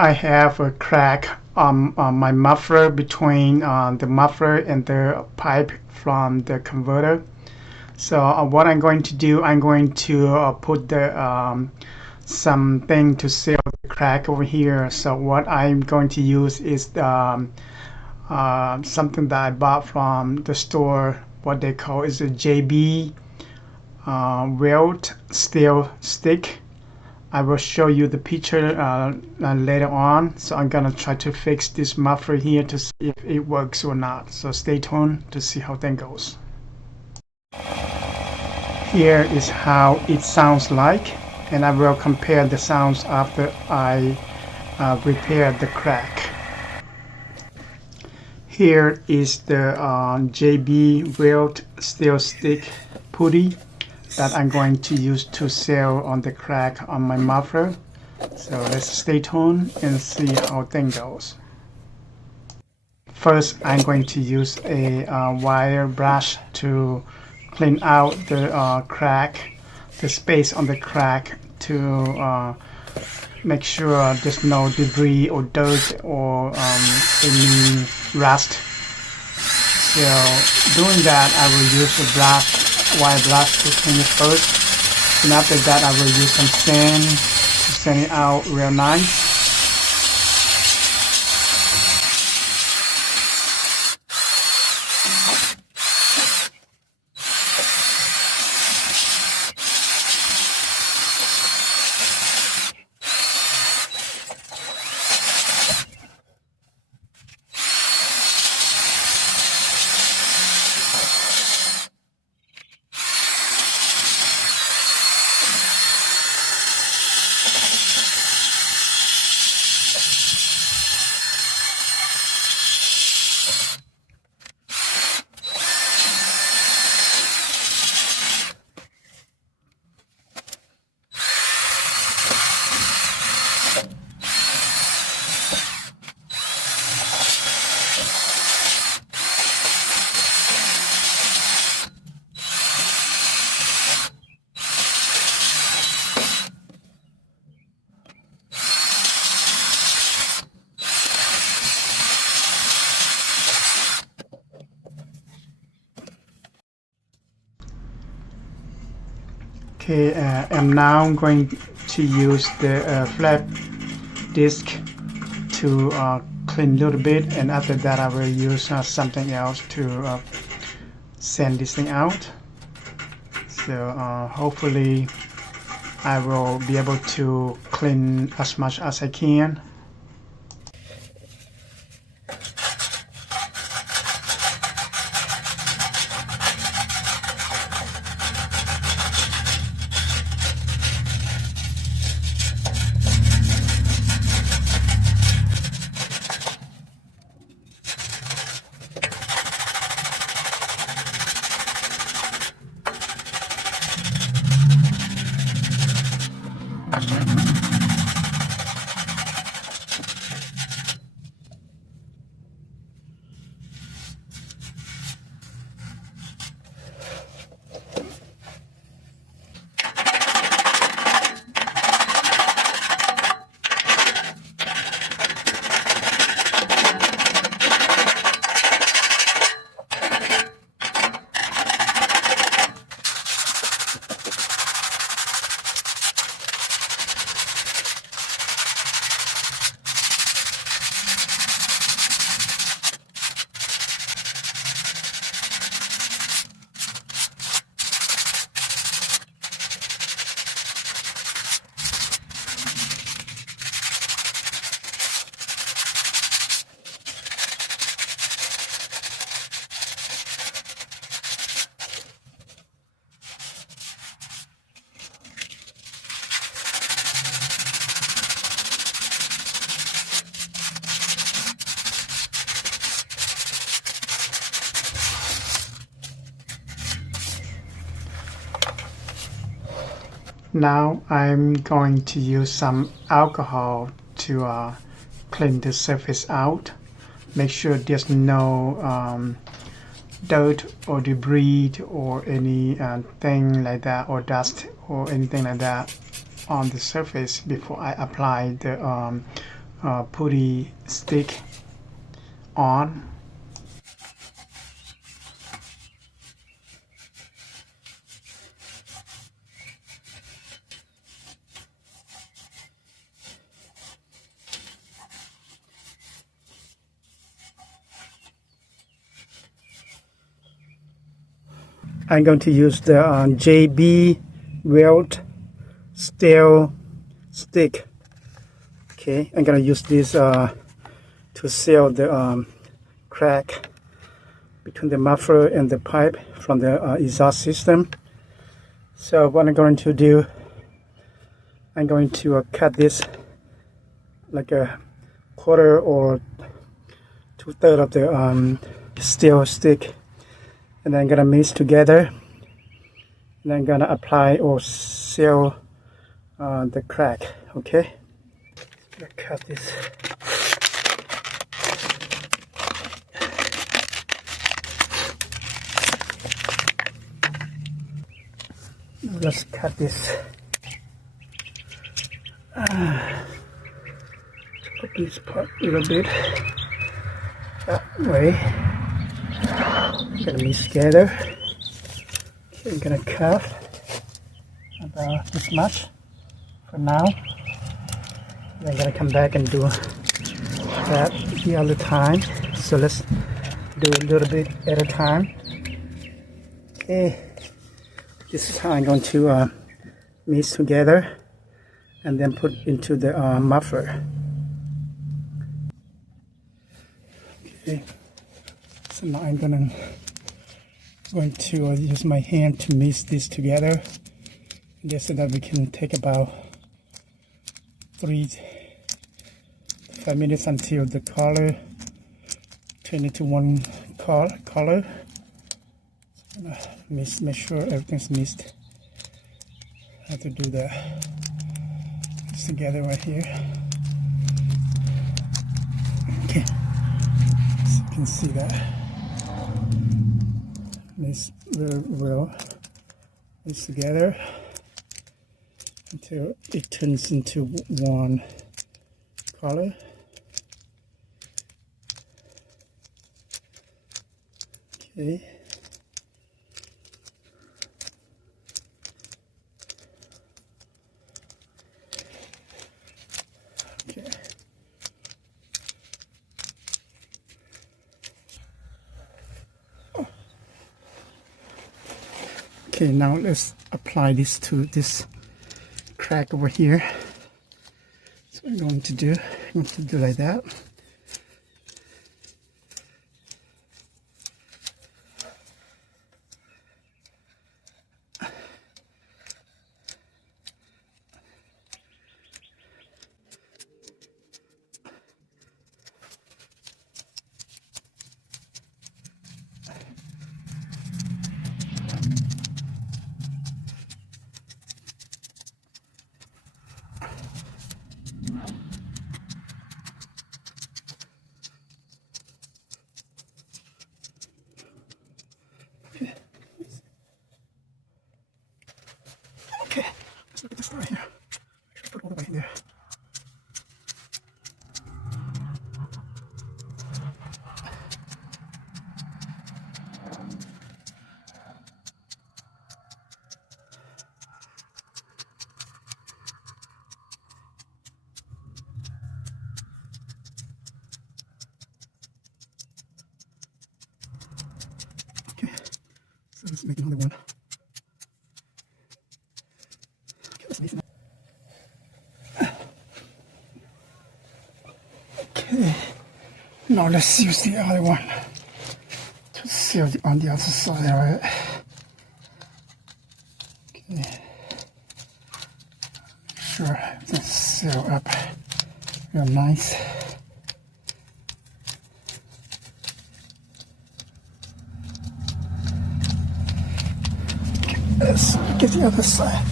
I have a crack on my muffler between the muffler and the pipe from the converter. So what I'm going to do, I'm going to put the something to seal the crack over here. So what I'm going to use is something that I bought from the store. What they call is a J-B Weld SteelStik. I will show you the picture later on. So I'm gonna try to fix this muffler here to see if it works or not. So stay tuned to see how that goes. Here is how it sounds like, and I will compare the sounds after I repair the crack. Here is the J-B Weld SteelStik putty that I'm going to use to seal on the crack on my muffler. So let's stay tuned and see how things goes. First, I'm going to use a wire brush to clean out the crack, the space on the crack, to make sure there's no debris or dirt or any rust. So doing that, I will use a wire brush to clean it first, and after that I will use some sand to sand it out real nice. Okay, I'm now going to use the flat disc to clean a little bit, and after that I will use something else to sand this thing out. So hopefully I will be able to clean as much as I can. Now I'm going to use some alcohol to clean the surface out. Make sure there's no dirt or debris or any thing like that, or dust or anything like that on the surface before I apply the putty stick on. I'm going to use the J-B Weld SteelStik. Okay, I'm gonna use this to seal the crack between the muffler and the pipe from the exhaust system. So what I'm going to do, I'm going to cut this like a quarter or 2/3 of the steel stick, and then I'm gonna mix together, and I'm gonna apply or seal the crack. Okay, let's cut this. Let's cut this. Put this part a little bit that way. I'm gonna mix together. Okay, I'm gonna cut about this much for now. Then I'm gonna come back and do that the other time. So let's do a little bit at a time. Okay, this is how I'm going to mix together and then put into the muffler. Okay, so now I'm going to use my hand to mix this together, just so that we can take about 3 to 5 minutes until the color turn into one color. So make sure everything's mixed. I have to do that. It's together right here. Okay, so you can see that. Mix very well. Mix together until it turns into one color. Okay. Okay, now let's apply this to this crack over here. So I'm going to do like that. Okay, let's look at this right here. Put all the way in there. Okay, so let's make another one. Okay, now let's use the other one to seal on the other side, right? Okay, sure everything's sealed up real nice. Okay, let's get the other side.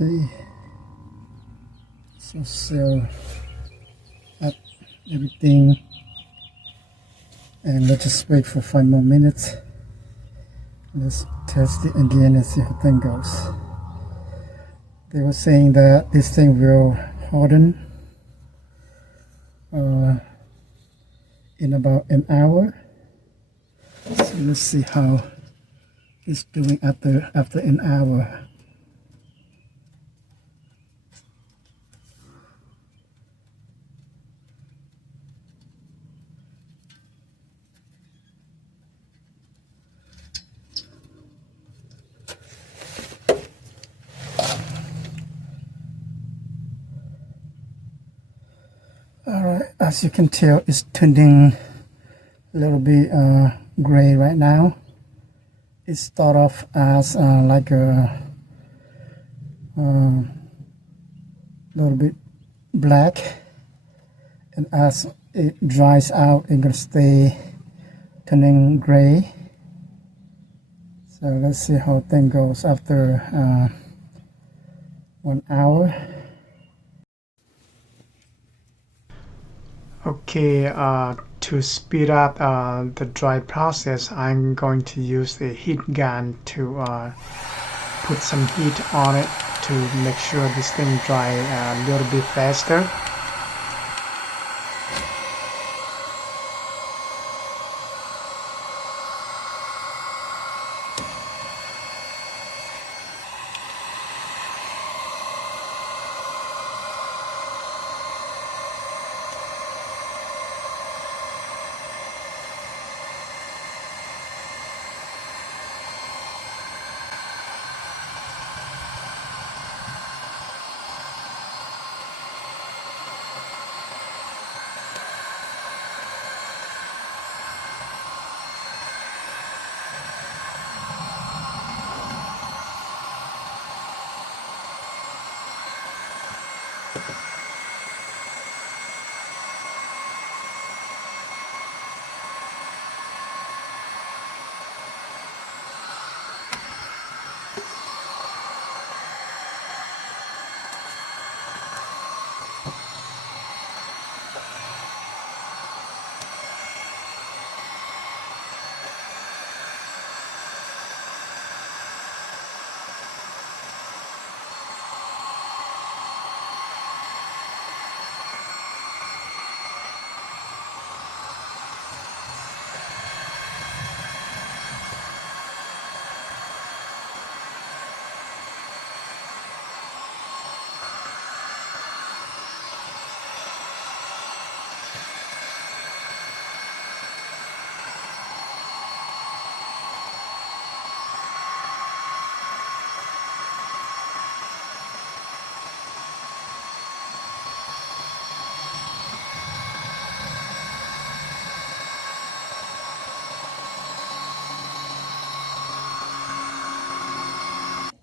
Okay, so seal up everything, and let's just wait for 5 more minutes. Let's test it again and see how thing goes. They were saying that this thing will harden in about an hour. So let's see how it's doing after an hour. Alright, as you can tell, it's turning a little bit gray right now. It started off as like a little bit black, and as it dries out, it's gonna stay turning gray. So let's see how thing goes after 1 hour. Okay, to speed up the dry process, I'm going to use a heat gun to put some heat on it to make sure this thing dry a little bit faster.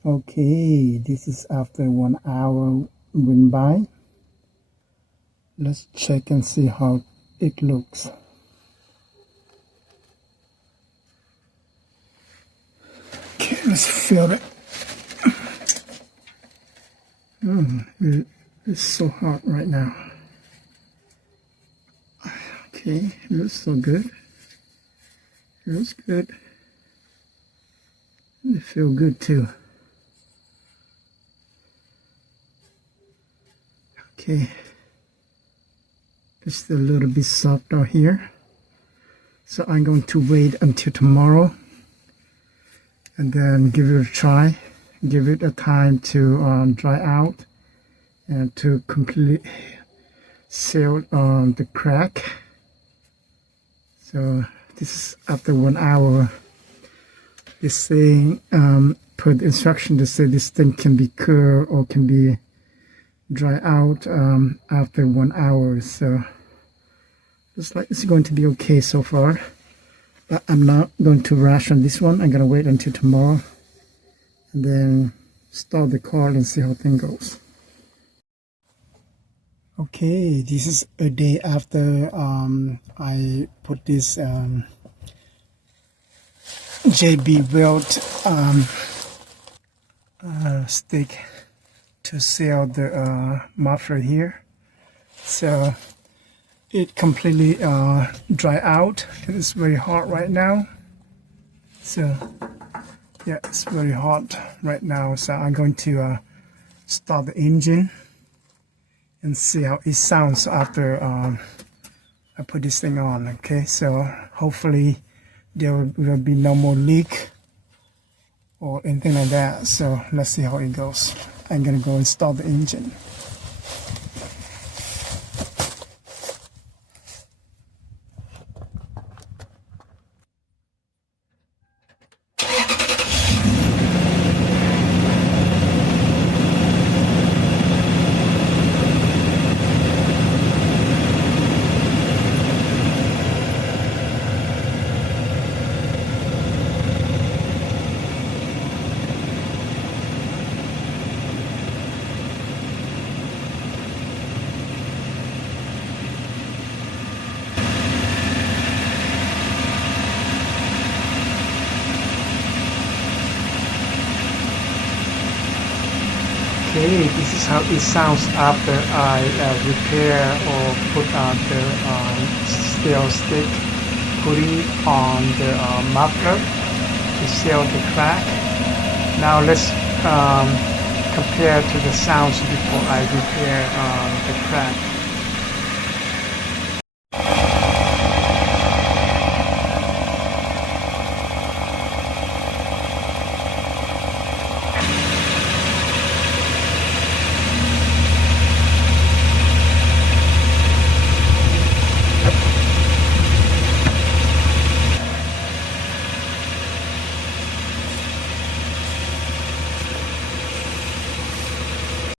Okay, this is after 1 hour went by. Let's check and see how it looks. Okay, let's feel it. It's so hot right now. Okay, it looks so good. It looks good. It feels good too. Okay, it's still a little bit soft out here, so I'm going to wait until tomorrow and then give it a try, give it a time to dry out and to completely seal the crack. So this is after 1 hour. This saying put instruction to say this thing can be cured or can be dry out after 1 hour. So looks like it's going to be okay so far, but I'm not going to rush on this one. I'm gonna wait until tomorrow and then start the car and see how things goes. Okay, this is a day after I put this J-B Weld stick to seal the muffler here. So it completely dry out. It's very hot right now. So yeah, it's very hot right now. So I'm going to start the engine and see how it sounds after I put this thing on. Okay, so hopefully there will be no more leak or anything like that. So let's see how it goes. I'm gonna go install the engine. Okay, this is how it sounds after I repair or put on the steel stick, putting on the muffler to seal the crack. Now let's compare to the sounds before I repair the crack.